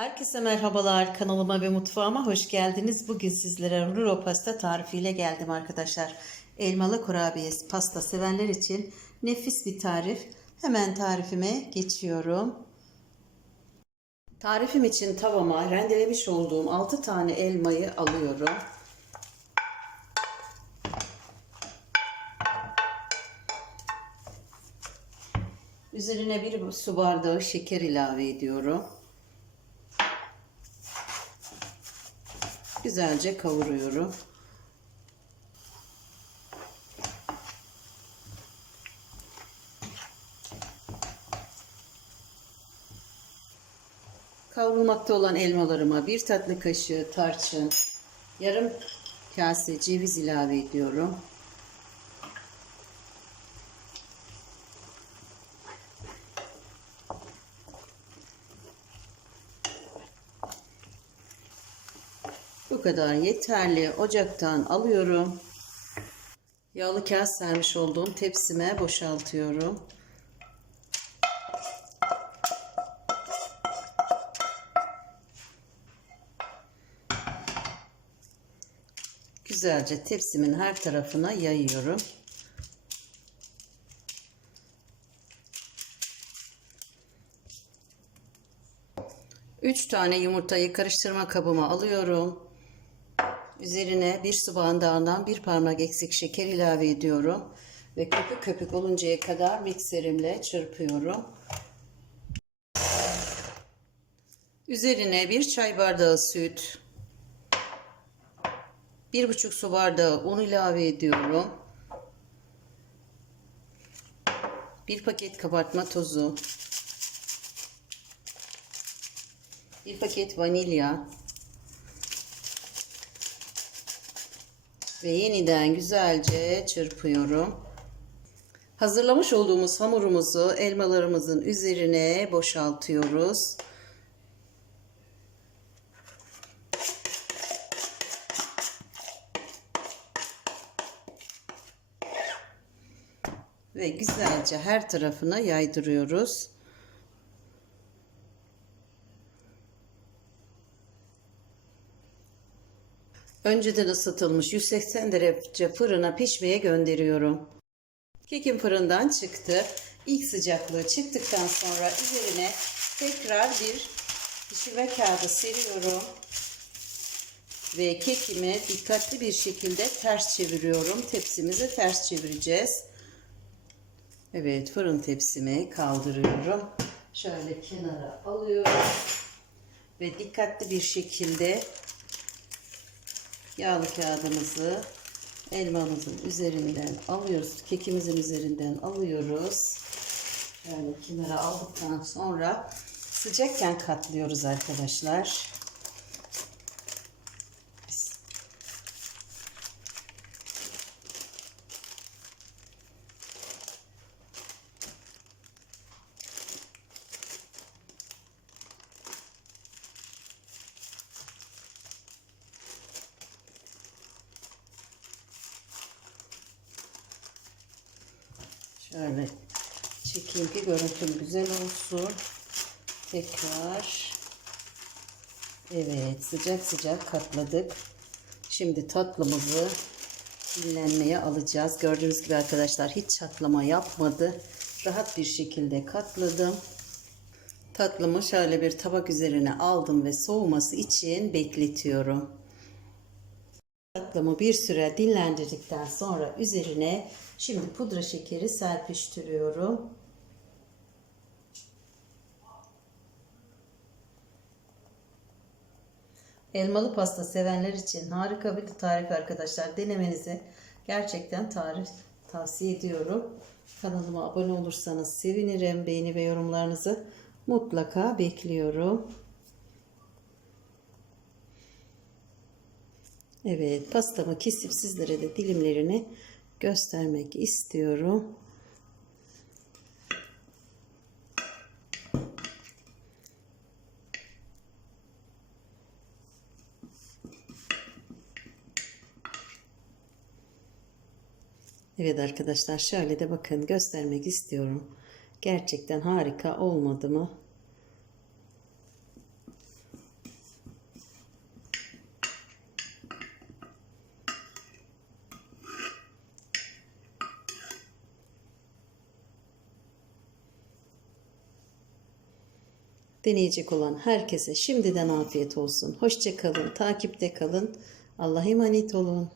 Herkese merhabalar kanalıma ve mutfağıma hoş geldiniz. Bugün sizlere rulo pasta tarifiyle geldim arkadaşlar. Elmalı kurabiye pasta sevenler için nefis bir tarif. Hemen tarifime geçiyorum. Tarifim için tavama rendelemiş olduğum 6 tane elmayı alıyorum. Üzerine bir su bardağı şeker ilave ediyorum. Güzelce kavuruyorum. Kavrulmakta olan elmalarıma bir tatlı kaşığı tarçın, yarım kase ceviz ilave ediyorum. Kadar yeterli. Ocaktan alıyorum. Yağlı kağıt sermiş olduğum tepsime boşaltıyorum. Güzelce tepsimin her tarafına yayıyorum. Üç tane yumurtayı karıştırma kabıma alıyorum. Üzerine bir su bardağından bir parmak eksik şeker ilave ediyorum. Ve köpük köpük oluncaya kadar mikserimle çırpıyorum. Üzerine bir çay bardağı süt, bir buçuk su bardağı un ilave ediyorum. Bir paket kabartma tozu, bir paket vanilya, ve yeniden güzelce çırpıyorum. Hazırlamış olduğumuz hamurumuzu elmalarımızın üzerine boşaltıyoruz. Ve güzelce her tarafına yaydırıyoruz. Önceden ısıtılmış 180 derece fırına pişmeye gönderiyorum. Kekim fırından çıktı. İlk sıcaklığı çıktıktan sonra üzerine tekrar bir pişirme kağıdı seriyorum. Ve kekimi dikkatli bir şekilde ters çeviriyorum. Tepsimizi ters çevireceğiz. Evet fırın tepsimi kaldırıyorum. Şöyle kenara alıyorum. Ve dikkatli bir şekilde yağlı kağıdımızı elmamızın üzerinden alıyoruz. Kekimizin üzerinden alıyoruz. Şöyle kenara aldıktan sonra sıcakken katlıyoruz arkadaşlar. Şöyle çekeyim ki görüntüm güzel olsun. Tekrar. Evet sıcak sıcak katladık. Şimdi tatlımızı dinlenmeye alacağız. Gördüğünüz gibi arkadaşlar hiç çatlama yapmadı. Rahat bir şekilde katladım. Tatlımı şöyle bir tabak üzerine aldım ve soğuması için bekletiyorum. Tatlımı bir süre dinlendirdikten sonra üzerine şimdi pudra şekeri serpiştiriyorum. Elmalı pasta sevenler için harika bir tarif arkadaşlar. Denemenizi gerçekten tarif tavsiye ediyorum. Kanalıma abone olursanız sevinirim. Beğeni ve yorumlarınızı mutlaka bekliyorum. Evet pastamı kesip sizlere de dilimlerini göstermek istiyorum. Evet arkadaşlar şöyle de bakın göstermek istiyorum. Gerçekten harika olmadı mı? Deneyecek olan herkese şimdiden afiyet olsun. Hoşça kalın, takipte kalın. Allah'a emanet olun.